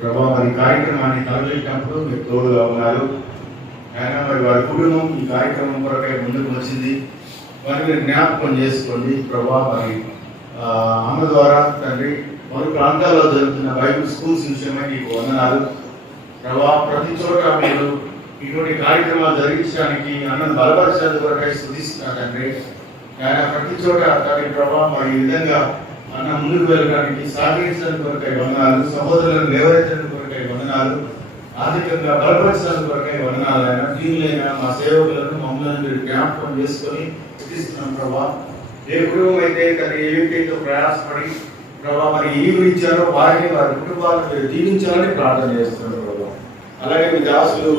ప్రభావ మరి కార్యక్రమాన్ని తలపెట్టినప్పుడు మీరు తోడుగా ఉన్నారు. ఆయన మరి వారి కుటుంబం ఈ కార్యక్రమం కొరకై ముందుకు వచ్చింది. మరి మీరు జ్ఞాపకం చేసుకోండి ప్రభావ. మరి అమ్మ ద్వారా తండ్రి మరో ప్రాంతాల్లో జరుగుతున్న బైబిల్ స్కూల్స్ విషయమై మీకు వందనాలు ప్రభావ. ప్రతి చోట మీరు ఇటువంటి కార్యక్రమాలు జరిగించడానికి అన్నను బలపరచడం కొరకై స్తుతిస్తున్నారు తండ్రి. ఆయన ప్రతి చోట తండ్రి ప్రభావ మరి ఈ విధంగా అన్న ముందుకు వెళ్ళడానికి సహకరించడం కొరకై వందనాలు. సహోదరులను లేవనెత్తడం కొరకై వందనాలు. ఆర్థికంగా బలపరచడం కొరకై వందనాలు. ఆయన దీవులైన మా సేవకులను మమ్మల్ని మీరు జ్ఞాపకం చేసుకొని స్థుతిస్తున్నాం ప్రభావ. ఏ కుటుంబం అయితే తన ఏ వ్యక్తితో ప్రయాసపడి ప్రభావ మరి ఈవులు ఇచ్చారో వారిని వారి కుటుంబాలను మీరు దీవించాలని ప్రార్థన చేస్తున్నాం ప్రభావ. అలాగే మీ దాసులు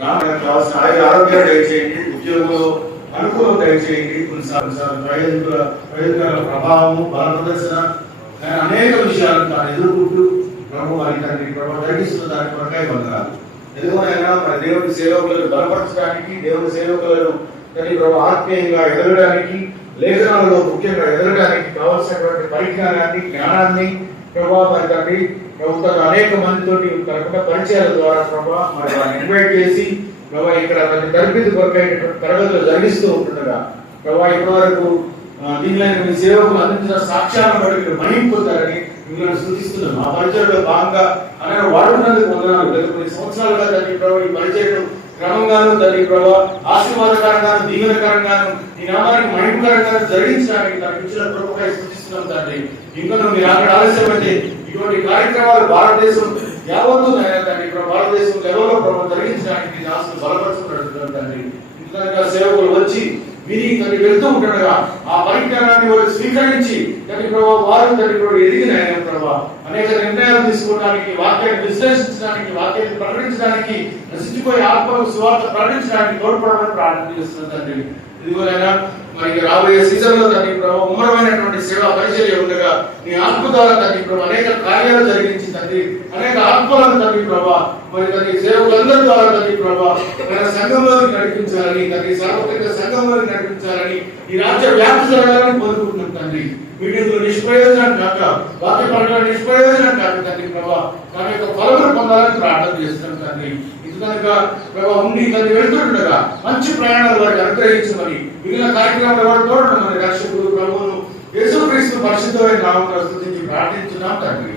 రావడానికి కావాల్సిన ఆరోగ్యాలు దయచేయండి, ఉద్యోగంలో అనుకూలం దయచేయండి. కొన్నిసార్లు ప్రయోజనాల ప్రభావము బల ప్రదర్శన అనేక విషయాలను తాను ఎదుర్కొంటూ ప్రభు వారి తండ్రి ప్రభావ తగ్గిస్తున్న దాని కొరకై వందనాలు. ఎందుకనైనా మరి దేవుడి సేవకులను బలపరచడానికి, దేవుడి సేవకులను తండ్రి ప్రభావ ఆత్మీయంగా ఎదగడానికి, లేఖనాలలో ముఖ్యంగా ఎదగడానికి కావాల్సినటువంటి పరిజ్ఞానాన్ని, జ్ఞానాన్ని ప్రభావ మరి తండ్రి ప్రభుత్వం అనేక మందితోటి తనకున్న పరిచయాల ద్వారా ప్రభావ మరి వారిని ఇన్వైట్ చేసి ప్రభావ ఇక్కడ తరబితి కొరకైనటువంటి తరగతులు జరిగిస్తూ ఉంటుండగా ప్రభావ ఇప్పటి వరకు దీనిలో మీ సేవకులు అందించిన సాక్ష్యాలను బట్టి మీరు మహిమ పొందారని మిమ్మల్ని సూచిస్తున్నాం. ఆ పరిచయంలో భాగంగా అనేక వాడుతున్నందుకు వందనాలు. గత కొన్ని సంవత్సరాలుగా తండ్రి ప్రభావ ఈ పరిచయం క్రమంగాను తండ్రి ప్రభావ ఆశీర్వాదకరంగాను దీవెనకరంగాను ఈ నామానికి మహిమకరంగాను జరిగించడానికి తనకు ఇచ్చిన కృపకై సూచిస్తున్నాం తండ్రి. ఇంకా మీరు అక్కడ ఆలస్యమైతే ఇటువంటి కార్యక్రమాలు భారతదేశం యావత్తు తండ్రి భారతదేశం లెవెల్లో ప్రభావం జరిగించడానికి దాసులు బలపరుచుకున్నట్టు తండ్రి. ఇంకా సేవకులు వచ్చి విని తండ్రి వెళ్తూ ఉంటుండగా ఆ పరిజ్ఞానాన్ని వారు స్వీకరించి తండ్రి ప్రభావ వారు తండ్రి ప్రభావ ఎదిగిన ఆయన ప్రభావ అనేక నిర్ణయాలు తీసుకోవడానికి, వాక్యాన్ని విశ్లేషించడానికి, వాక్యాన్ని ప్రకటించడానికి, నశించిపోయే ఆత్మకు సువార్త ప్రకటించడానికి తోడ్పడమని ప్రార్థన చేస్తున్న తండ్రి. ఇదిగోనైనా మరి రాబోయే సీజన్ లో తండ్రి ప్రభావ ఉమ్మరమైనటువంటి సేవా పరిచర్య ఉండగా నీ ఆత్మ ద్వారా తండ్రి ప్రభావ అనేక కార్యాలు జరిగించి తండ్రి అనేక ఆత్మలను తండ్రి ప్రభావ మరి తండ్రి సేవకులందరి ద్వారా తండ్రి ప్రభావ మన సంఘంలోకి నడిపించాలని, తండ్రి సార్వత్రిక సంఘంలోకి నడిపించాలని, ఈ రాజ్య వ్యాప్తి జరగాలని కోరుకుంటున్నాం తండ్రి. మీటింగ్లు నిష్ప్రయోజనం కాక, వాక్య పనుల నిష్ప్రయోజనం కాక తండ్రి ప్రభావ దాని యొక్క ఫలమును పొందాలని ప్రార్థన చేస్తున్నాం తండ్రి. కనుక ప్రభావ ఉండి తండ్రి వెళ్తుండగా మంచి ప్రయాణాలు వారికి అనుగ్రహించమని, మిగిలిన కార్యక్రమాలు వారు తోడమని రక్షకుడు ప్రభువును యేసుక్రీస్తు పరిశుద్ధమైన నామములో స్తుతించి ప్రార్థించున్నాం తండ్రి.